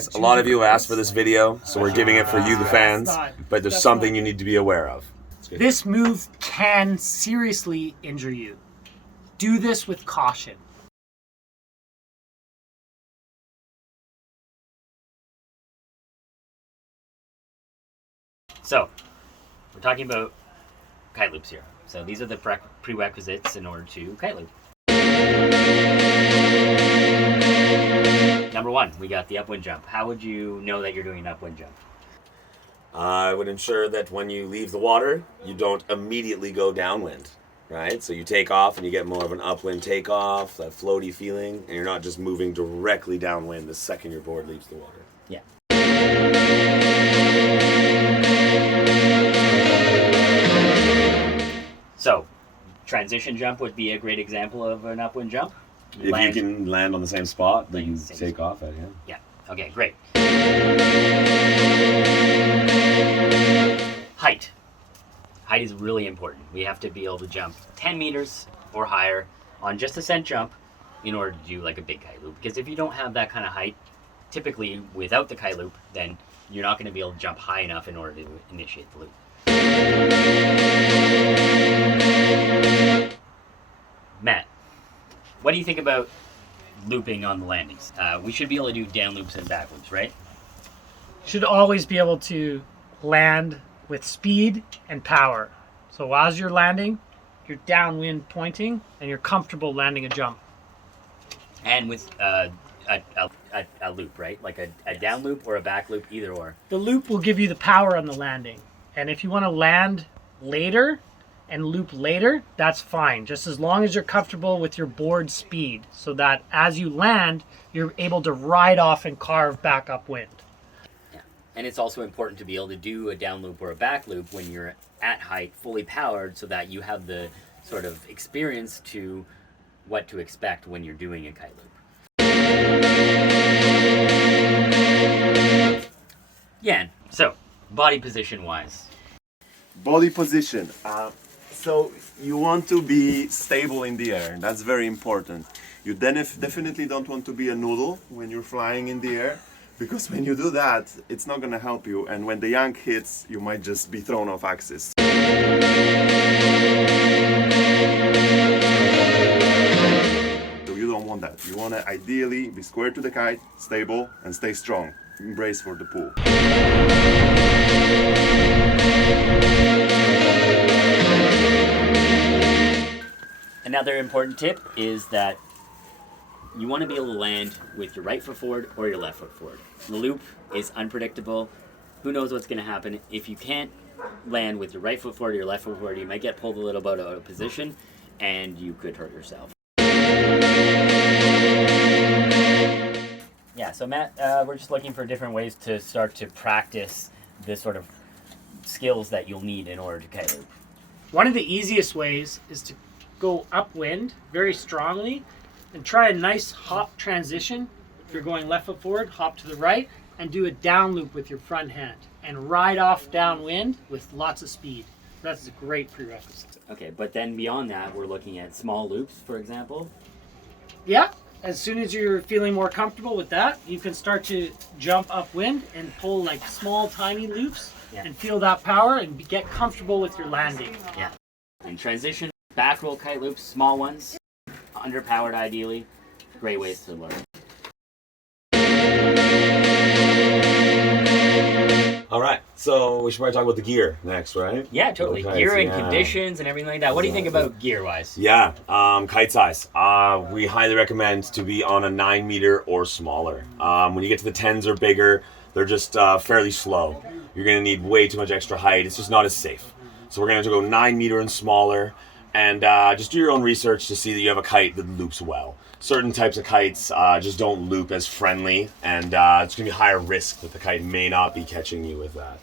Guys, a lot of you asked for this video, so we're giving it for you, the fans, but there's something you need to be aware of. This move can seriously injure you. Do this with caution. So, we're talking about kite loops here. So these are the prerequisites in order to kite loop. Number one, we got the upwind jump. How would you know that you're doing an upwind jump? I would ensure that when you leave the water, you don't immediately go downwind, right? So you take off and you get more of an upwind takeoff, that floaty feeling, and you're not just moving directly downwind the second your board leaves the water. Yeah. So, transition jump would be a great example of an upwind jump. If you can land on the same spot, then you take off at it, yeah. Okay, great. Height. Height is really important. We have to be able to jump 10 meters or higher on just a scent jump in order to do like a big kite loop. Because if you don't have that kind of height, typically without the kite loop, then you're not going to be able to jump high enough in order to initiate the loop. Matt, what do you think about looping on the landings? We should be able to do down loops and back loops, right? Should always be able to land with speed and power. So as you're landing, you're downwind pointing and you're comfortable landing a jump. And with a loop, right? Like a down loop or a back loop, either or. The loop will give you the power on the landing. And if you want to land later and loop later, that's fine. Just as long as you're comfortable with your board speed so that as you land, you're able to ride off and carve back upwind. Yeah. And it's also important to be able to do a down loop or a back loop when you're at height, fully powered, so that you have the sort of experience to what to expect when you're doing a kite loop. Yeah, so body position wise. Body position. So you want to be stable in the air. That's very important. You definitely don't want to be a noodle when you're flying in the air, because when you do that, it's not going to help you. And when the yank hits, you might just be thrown off axis. So you don't want that. You want to ideally be square to the kite, stable, and stay strong. Brace for the pull. Another important tip is that you want to be able to land with your right foot forward or your left foot forward. The loop is unpredictable. Who knows what's going to happen? If you can't land with your right foot forward or your left foot forward, you might get pulled a little bit out of position and you could hurt yourself. Yeah, so Matt, we're just looking for different ways to start to practice this sort of skills that you'll need in order to kite loop. One of the easiest ways is to go upwind very strongly and try a nice hop transition. If you're going left foot forward, hop to the right and do a down loop with your front hand and ride off downwind with lots of speed. That's a great prerequisite. Okay, but then beyond that, we're looking at small loops, for example. Yeah, as soon as you're feeling more comfortable with that, you can start to jump upwind and pull like small, tiny loops and feel that power and get comfortable with your landing. Yeah. And transition, back roll kite loops, small ones, underpowered ideally. Great ways to learn. All right, so we should probably talk about the gear next, right? Yeah, totally. Okay, gear and conditions and everything like that. What do you think about gear-wise? Yeah, kite size. We highly recommend to be on a 9 meter or smaller. When you get to the 10s or bigger, they're just fairly slow. You're gonna need way too much extra height. It's just not as safe. So we're gonna have to go 9 meter and smaller, and just do your own research to see that you have a kite that loops well. Certain types of kites just don't loop as friendly, and it's going to be higher risk that the kite may not be catching you with that.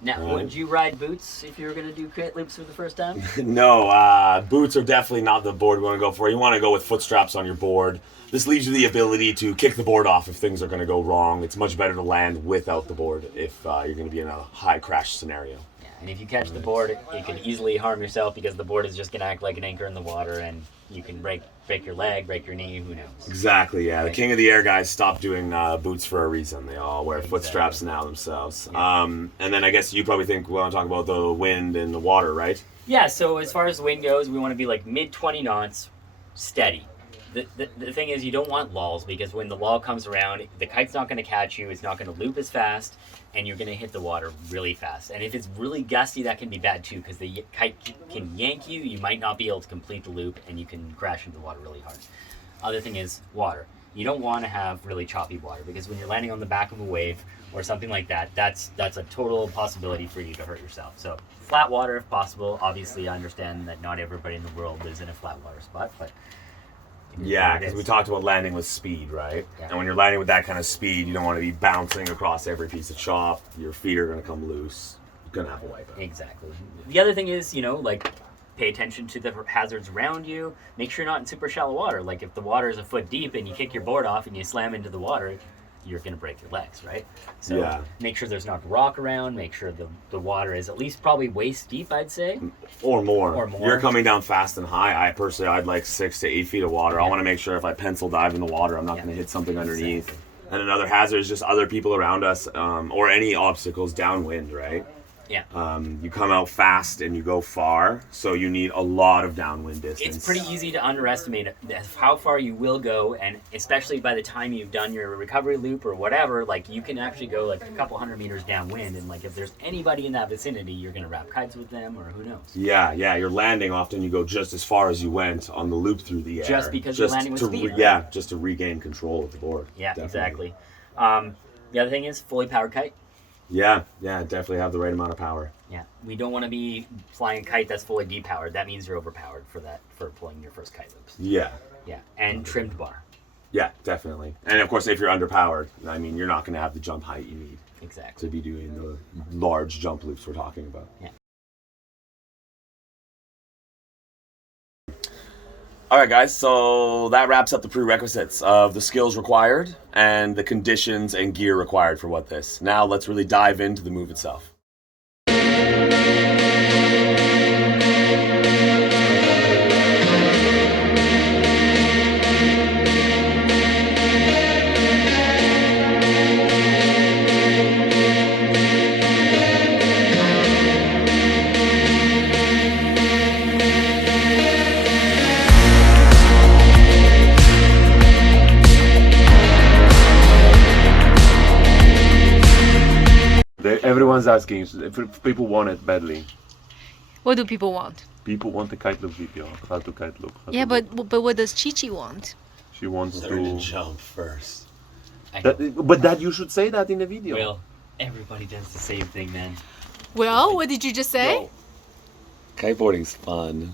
Now, would you ride boots if you were going to do kite loops for the first time? No, boots are definitely not the board we want to go for. You want to go with foot straps on your board. This leaves you the ability to kick the board off if things are going to go wrong. It's much better to land without the board if you're going to be in a high crash scenario. Yeah, And if you catch the board, you can easily harm yourself because the board is just going to act like an anchor in the water, and you can break your leg, break your knee, who knows. Exactly, yeah. The King of the Air guys stopped doing boots for a reason. They all wear foot straps now themselves. Yeah. And then I guess you probably think we want to talk about the wind and the water, right? Yeah, so as far as the wind goes, we want to be like mid 20 knots, steady. The thing is, you don't want lulls, because when the lull comes around, the kite's not going to catch you, it's not going to loop as fast, and you're going to hit the water really fast. And if it's really gusty, that can be bad too, because the kite can yank you, you might not be able to complete the loop, and you can crash into the water really hard. Other thing is water. You don't want to have really choppy water, because when you're landing on the back of a wave or something like that, that's a total possibility for you to hurt yourself. So flat water if possible. Obviously, I understand that not everybody in the world lives in a flat water spot, but Yeah, because we talked about landing with speed, right? Yeah. And when you're landing with that kind of speed, you don't want to be bouncing across every piece of chop. Your feet are going to come loose. You're going to have a wipeout. Exactly. The other thing is, like, pay attention to the hazards around you. Make sure you're not in super shallow water. Like, if the water is a foot deep and you kick your board off and you slam into the water, you're going to break your legs, right? So Yeah. make sure there's not rock around. Make sure the water is at least probably waist deep, I'd say. Or more. Or more. You're coming down fast and high. I'd like 6 to 8 feet of water. I want to make sure if I pencil dive in the water, I'm not going to hit something underneath. Exactly. And another hazard is just other people around us, or any obstacles downwind, right? Yeah. You come out fast and you go far, so you need a lot of downwind distance. It's pretty easy to underestimate how far you will go, and especially by the time you've done your recovery loop or whatever, like, you can actually go like a couple hundred meters downwind, and like if there's anybody in that vicinity, you're gonna wrap kites with them, or who knows. Yeah, you're landing often. You go just as far as you went on the loop through the air. Just because you're landing with speed, right? Yeah, just to regain control of the board. Yeah, Definitely. exactly. The other thing is fully powered kite. Yeah, definitely have the right amount of power. Yeah, we don't want to be flying a kite that's fully depowered. That means you're overpowered for pulling your first kite loops. Yeah. Yeah, and trimmed bar. Yeah, definitely. And of course, if you're underpowered, I mean, you're not going to have the jump height you need Exactly. to be doing the large jump loops we're talking about. Yeah. All right, guys, so that wraps up the prerequisites of the skills required and the conditions and gear required for what this. Now let's really dive into the move itself. Everyone's asking if people want it badly. What do people want? People want the Kiteloop video, how to Kiteloop. Yeah, but what does Chichi want? She wants Learn to to. jump first. But that you should say that in the video. Will, everybody does the same thing, man. Well, what did you just say? Kiteboarding's fun.